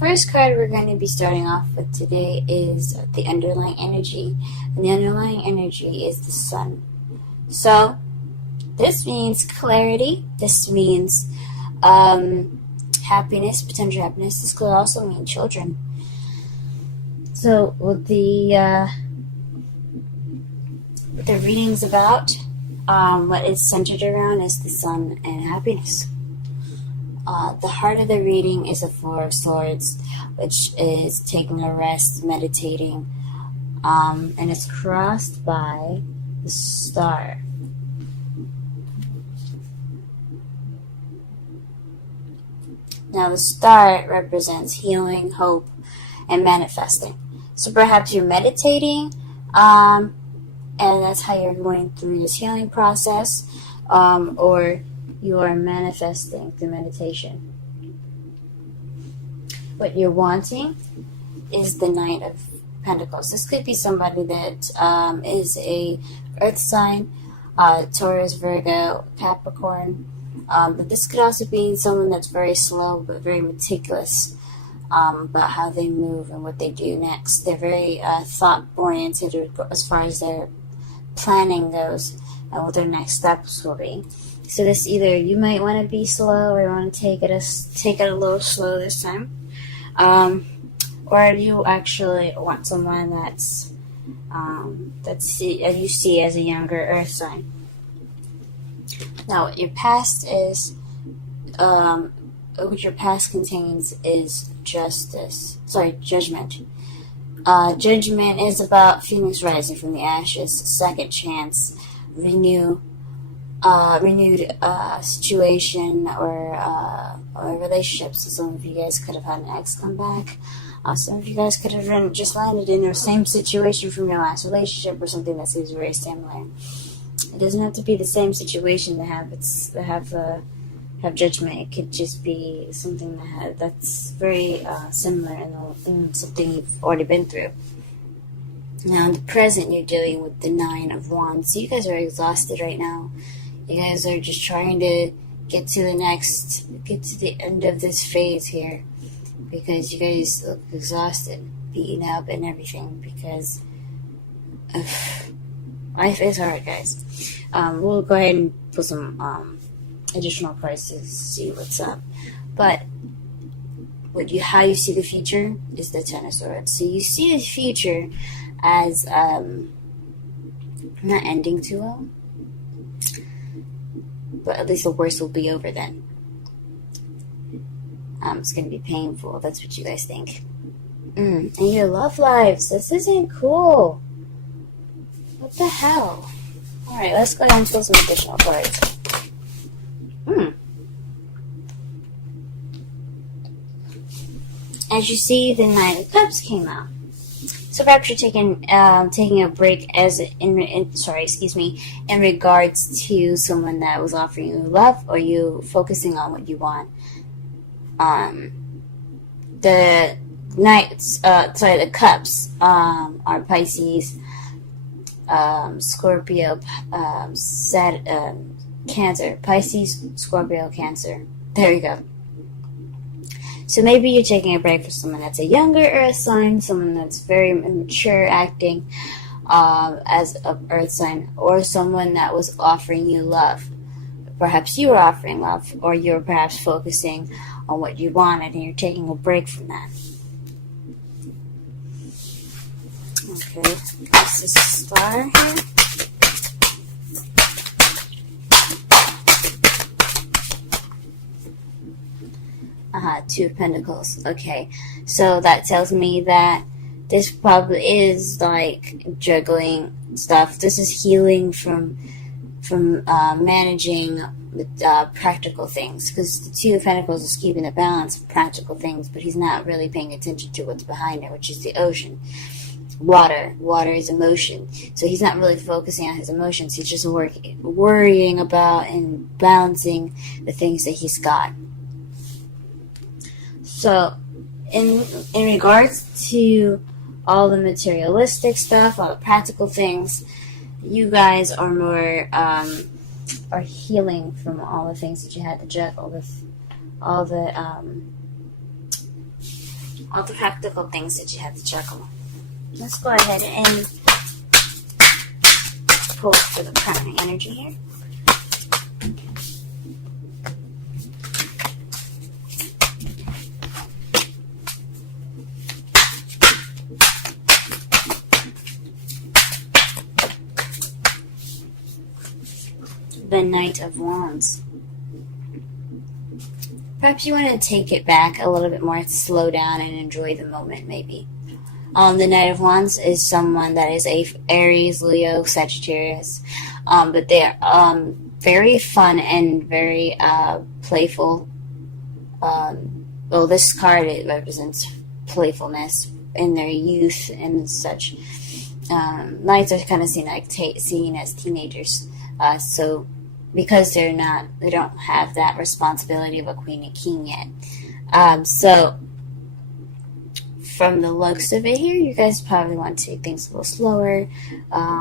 first card we're going to be starting off with today is the underlying energy. And the underlying energy is the sun. So, this means clarity. This means happiness, potential happiness. This could also mean children. So, what the reading's about, what it's centered around is the sun and happiness. The heart of the reading is a Four of Swords, which is taking a rest, meditating, and it's crossed by the star. Now, the star represents healing, hope, and manifesting. So perhaps you're meditating, and that's how you're going through this healing process, or you are manifesting through meditation. What you're wanting is the Knight of Pentacles. This could be somebody that is a earth sign, Taurus, Virgo, Capricorn. But this could also be someone that's very slow but very meticulous about how they move and what they do next. They're very thought-oriented as far as their planning goes and what their next steps will be. So this either you might want to be slow or you want to take it a little slow this time, or you actually want someone that's you see as a younger earth sign. Now, what your past is, what your past contains is judgment. Judgment is about phoenix rising from the ashes, second chance, renewed situation or relationships. So some of you guys could have had an ex come back. Some of you guys could have just landed in the same situation from your last relationship or something that seems very similar. It doesn't have to be the same situation to have judgment. It could just be something that's very similar in something you've already been through. Now, in the present, you're dealing with the Nine of Wands. So you guys are exhausted right now. You guys are just trying to get to the end of this phase here, because you guys look exhausted, beaten up, and everything. Because life is hard, guys. We'll go ahead and put some additional prices to see what's up. But how you see the future is the Ten of Swords. So you see the future as not ending too well, but at least the worst will be over then. It's going to be painful. That's what you guys think. And your love lives. This isn't cool. What the hell? Alright, let's go ahead and pull some additional cards. As you see, the Nine of Cups came out. So perhaps you're taking a break in regards to someone that was offering you love, or you focusing on what you want. The Cups are Pisces, Scorpio, Cancer. Pisces, Scorpio, Cancer. There you go. So maybe you're taking a break for someone that's a younger earth sign, someone that's very mature acting as an earth sign, or someone that was offering you love. Perhaps you were offering love, or you were perhaps focusing on what you wanted and you're taking a break from that. Okay, this is a star here. Two of Pentacles. Okay, so that tells me that this probably is like juggling stuff. This is healing from managing practical things, because the Two of Pentacles is keeping the balance of practical things, but he's not really paying attention to what's behind it, which is the ocean. Water is emotion, so he's not really focusing on his emotions. He's just worrying about and balancing the things that he's got. So, in regards to all the materialistic stuff, all the practical things, you guys are more are healing from all the things that you had to juggle with, all the all the practical things that you have to juggle. Let's go ahead and pull for the primary energy here. The Knight of Wands. Perhaps you want to take it back a little bit more, slow down and enjoy the moment, maybe. The Knight of Wands is someone that is a Aries, Leo, Sagittarius, but they are very fun and very playful. Well, this card, it represents playfulness in their youth and such. Knights are kind of seen as teenagers, so because they don't have that responsibility of a queen and king yet. So from the looks of it here, you guys probably want to take things a little slower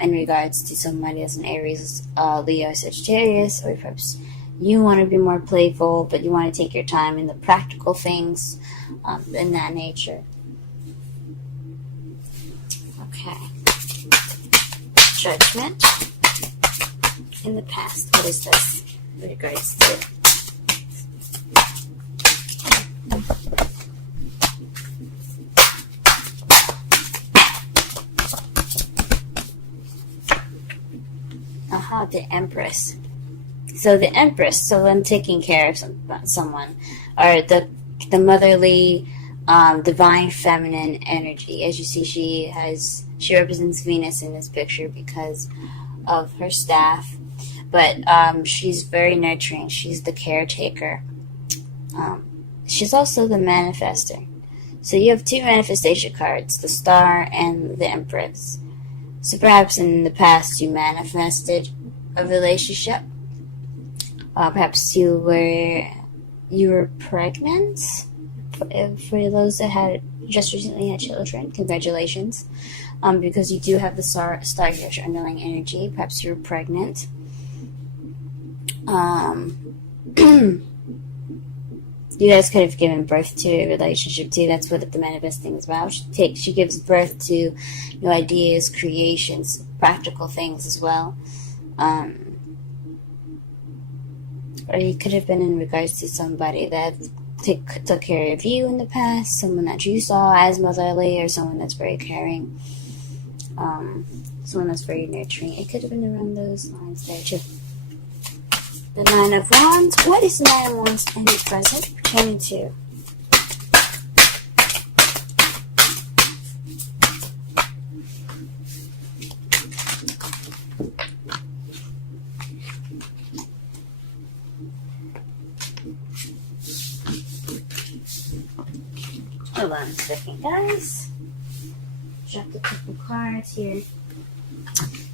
in regards to somebody as an Aries, Leo, Sagittarius, or perhaps you want to be more playful, but you want to take your time in the practical things in that nature. Okay. Judgment. In the past, what is this in regards to? The Empress. So the Empress, so when taking care of someone, or the motherly, divine feminine energy. As you see, she represents Venus in this picture because of her staff. But she's very nurturing. She's the caretaker. She's also the manifester. So you have two manifestation cards, the Star and the Empress. So perhaps in the past you manifested a relationship. Perhaps you were pregnant. For those that had just recently had children, congratulations. Because you do have the star here, your underlying energy. Perhaps you were pregnant. You guys could have given birth to a relationship too. That's what the manifesting is about. She gives birth to new ideas, creations, practical things as well. Or you could have been in regards to somebody that took care of you in the past, someone that you saw as motherly, or someone that's very caring, someone that's very nurturing. It could have been around those lines there too. The Nine of Wands. What is the Nine of Wands in the present pertaining to? Hold on a second, guys. Dropped a couple cards here.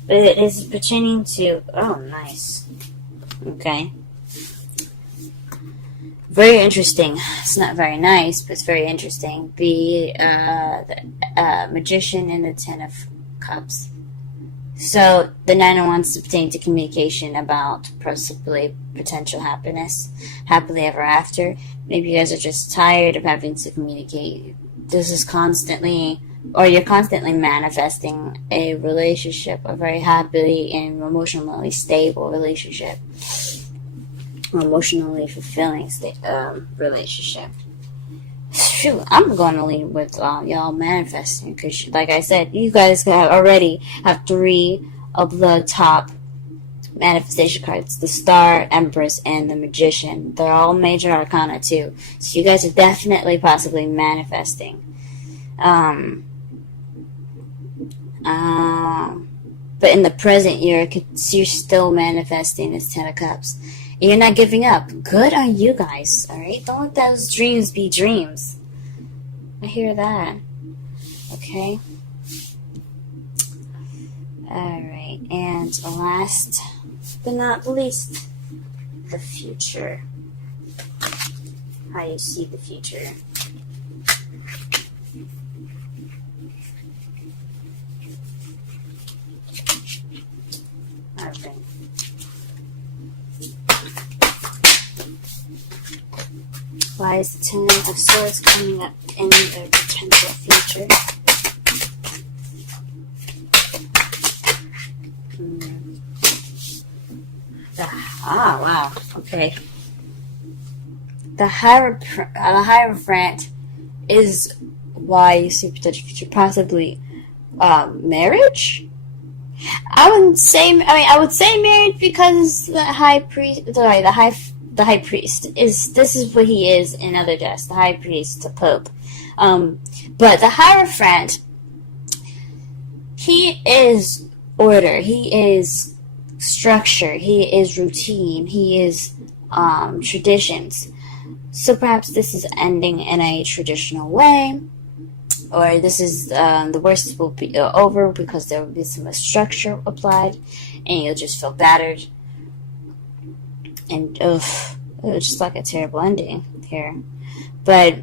But it is pertaining to... Oh, nice. Okay. Very interesting. It's not very nice, but it's very interesting. The Magician and the Ten of Cups. So, the Nine of Wands pertain to communication about possibly potential happiness, happily ever after. Maybe you guys are just tired of having to communicate. This is constantly, or you're constantly manifesting a relationship, a very happily and emotionally stable relationship, emotionally fulfilling relationship. Shoot, I'm going to lead with y'all manifesting, because, like I said, you guys already have three of the top manifestation cards: the Star, Empress, and the Magician. They're all major arcana too, so you guys are definitely possibly manifesting. But in the present, you're still manifesting this Ten of Cups. And you're not giving up. Good on you guys, alright? Don't let those dreams be dreams. I hear that. Okay? Alright, and last but not least, the future. How you see the future. Okay. Why is the Ten of Swords coming up in their potential future? Wow. Okay. The Hierophant is why you see potential future, possibly marriage. I would say marriage because the high priest, the high priest is what he is in other decks. The high priest, the pope. But the Hierophant, he is order. He is structure. He is routine. He is traditions. So perhaps this is ending in a traditional way, or this is the worst will be over because there will be some structure applied, and you'll just feel battered. And it's just like a terrible ending here. But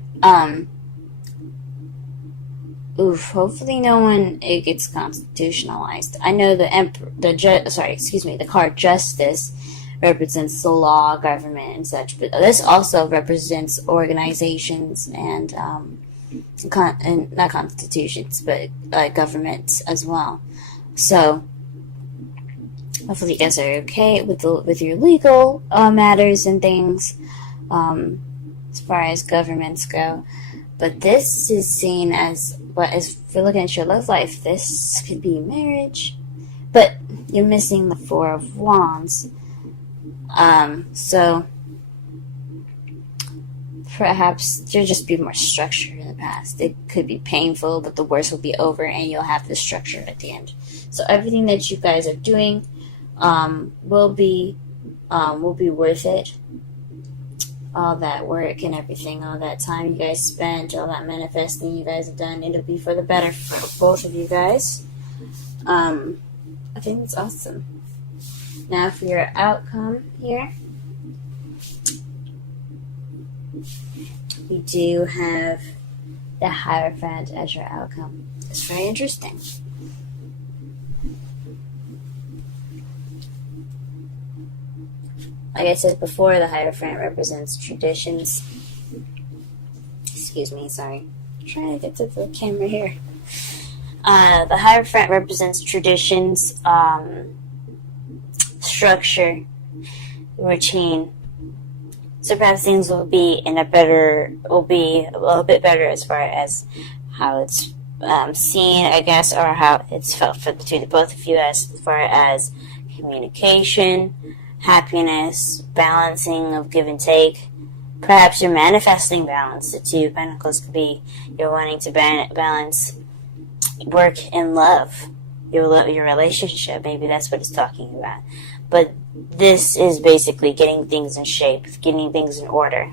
hopefully no one gets constitutionalized. I know the card Justice represents the law, government, and such, but this also represents organizations and not constitutions, but governments as well. So hopefully you guys are okay with your legal matters and things as far as governments go. But this is seen as if you're looking at your love life, this could be marriage, but you're missing the Four of Wands. So perhaps there'll just be more structure in the past. It could be painful, but the worst will be over, and you'll have the structure at the end. So everything that you guys are doing will be worth it. All that work and everything, all that time you guys spent, all that manifesting you guys have done, it'll be for the better for both of you guys. I think it's awesome. Now for your outcome here, we do have the Hierophant as your outcome. It's very interesting. Like I said before, the Hierophant represents traditions. Excuse me, sorry. I'm trying to get to the camera here. The Hierophant represents traditions, structure, routine. So perhaps things will be a little bit better as far as how it's seen, I guess, or how it's felt between the both of you as far as communication, happiness, balancing of give and take. Perhaps you're manifesting balance. The Two of Pentacles could be you're wanting to balance work and love, your relationship. Maybe that's what it's talking about. But this is basically getting things in shape, getting things in order.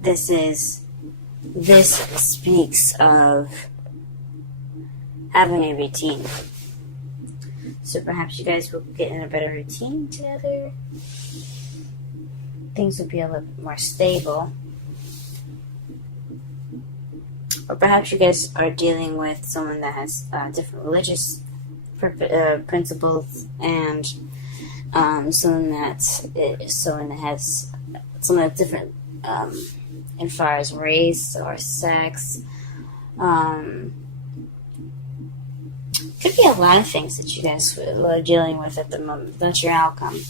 This speaks of having a routine. So perhaps you guys will get in a better routine together. Things will be a little bit more stable. Or perhaps you guys are dealing with someone that has different religious principles, and someone that has someone that's different as far as race or sex. Could be a lot of things that you guys are dealing with at the moment. That's your outcome.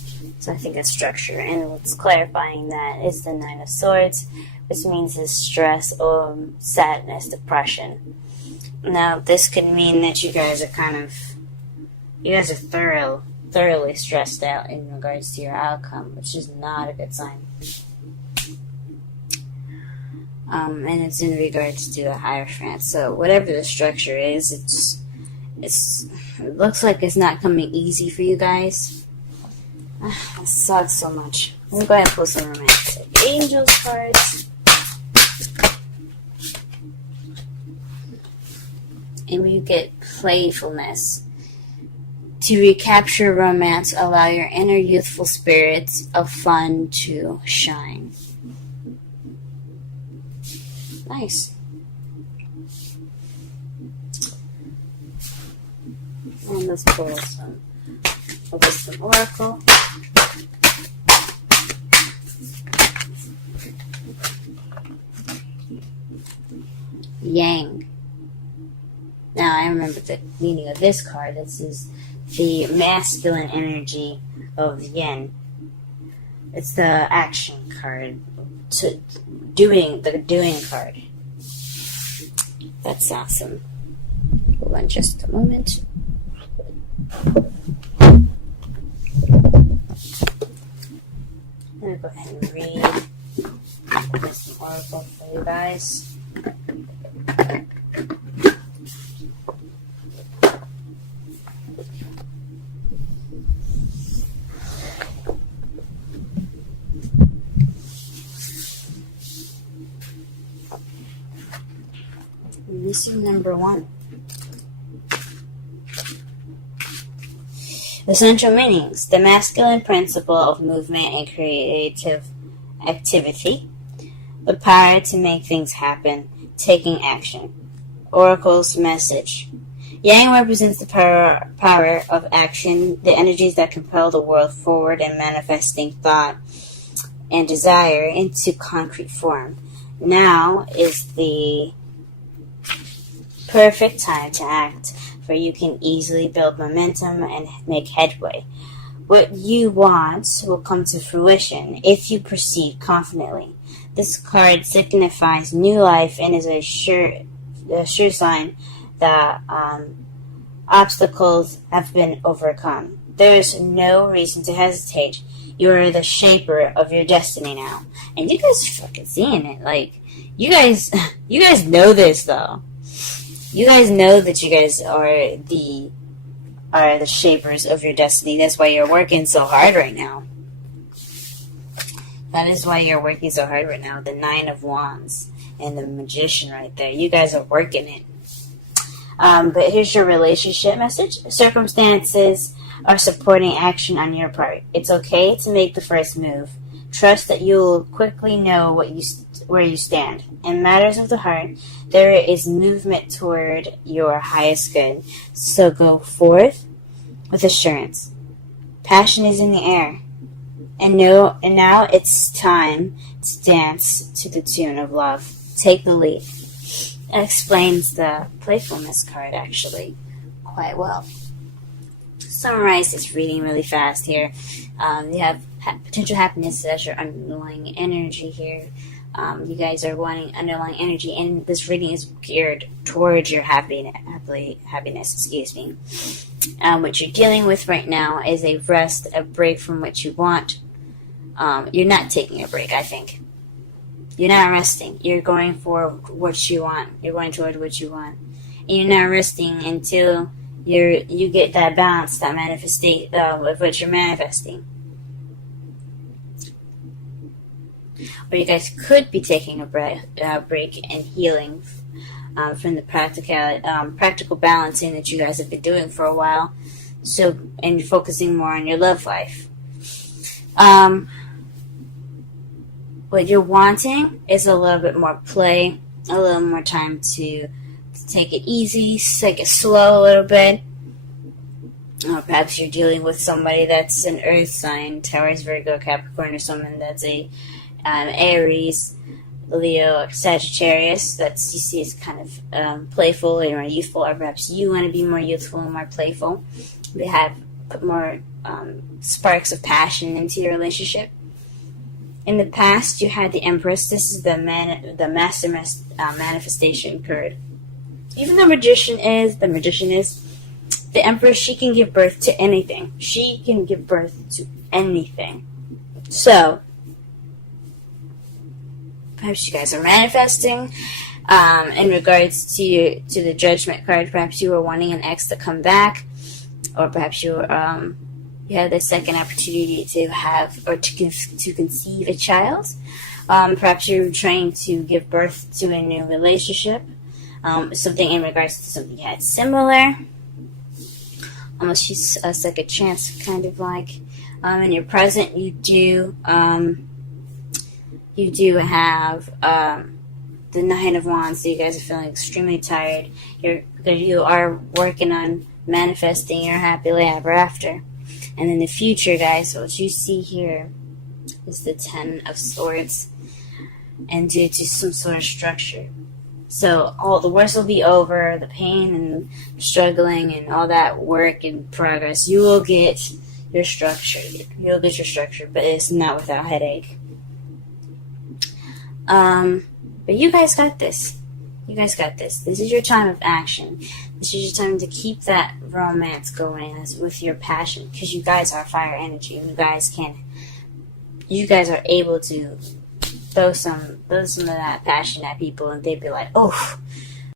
So I think it's structure. And what's clarifying that is the Nine of Swords, which means is stress or sadness, depression. Now, this could mean that you guys are thoroughly stressed out in regards to your outcome, which is not a good sign. And it's in regards to a Hierophant. So whatever the structure is, it looks like it's not coming easy for you guys. It sucks so much. Let me go ahead and pull some romantic angels cards. And you get playfulness. To recapture romance, allow your inner youthful spirits of fun to shine. Nice. And let's pull some Wisdom Oracle. Yang. Now, I remember the meaning of this card. This is the masculine energy of yin. It's the action card. The doing card. That's awesome. Hold on just a moment. I'm going to go ahead and read this oracle for you guys. Missing number 1. The central meanings: the masculine principle of movement and creative activity, the power to make things happen, taking action. Oracle's message: Yang represents the power of action, the energies that compel the world forward and manifesting thought and desire into concrete form. Now is the perfect time to act, for you can easily build momentum and make headway. What you want will come to fruition if you proceed confidently. This card signifies new life and is a sure sign that obstacles have been overcome. There is no reason to hesitate. You are the shaper of your destiny now. And you guys are fucking seeing it. Like, you guys know this, though. You guys know that you guys are the shapers of your destiny. That's why you're working so hard right now. That is why you're working so hard right now. The 9 of Wands and the Magician right there. You guys are working it. But here's your relationship message. Circumstances are supporting action on your part. It's okay to make the first move. Trust that you'll quickly know where you stand. In matters of the heart, there is movement toward your highest good. So go forth with assurance. Passion is in the air. And now it's time to dance to the tune of love. Take the lead. It explains the playfulness card actually quite well. Summarize this reading really fast here. You have potential happiness as your underlying energy here. You guys are wanting underlying energy, and this reading is geared towards your happiness. What you're dealing with right now is a rest, a break from what you want. You're not taking a break, I think. You're not resting. You're going for what you want. You're going toward what you want. And you're not resting until you get that balance, that manifestation of what you're manifesting. Or you guys could be taking a break and healing from the practical balancing that you guys have been doing for a while. So, and focusing more on your love life. What you're wanting is a little bit more play, a little more time to take it easy, take it slow a little bit. Or perhaps you're dealing with somebody that's an earth sign, Taurus, Virgo, Capricorn, or someone that's a Aries, Leo, Sagittarius. That's, you see, is kind of playful or youthful, or perhaps you want to be more youthful and more playful. We have put more sparks of passion into your relationship. In the past, you had the Empress. This is the master manifestation card. Even the Magician is, the Empress, she can give birth to anything. She can give birth to anything. So, perhaps you guys are manifesting. In regards to the Judgment card, perhaps you were wanting an ex to come back, or perhaps you have the second opportunity to have or to conceive a child. Perhaps you're trying to give birth to a new relationship. Something in regards to something you had similar. Almost just a second chance, kind of like. In your present, you do have the 9 of Wands, so you guys are feeling extremely tired. You are working on manifesting your happily ever after. And in the future, guys, what you see here is the 10 of Swords. And due to some sort of structure, So all the worst will be over, the pain and struggling and all that work and progress. You will get your structure. You'll get your structure, but it's not without headache. But you guys got this. You guys got this. This is your time of action. This is your time to keep that romance going with your passion, because you guys are fire energy. You guys are able to throw some of that passion at people, and they'd be like, oh,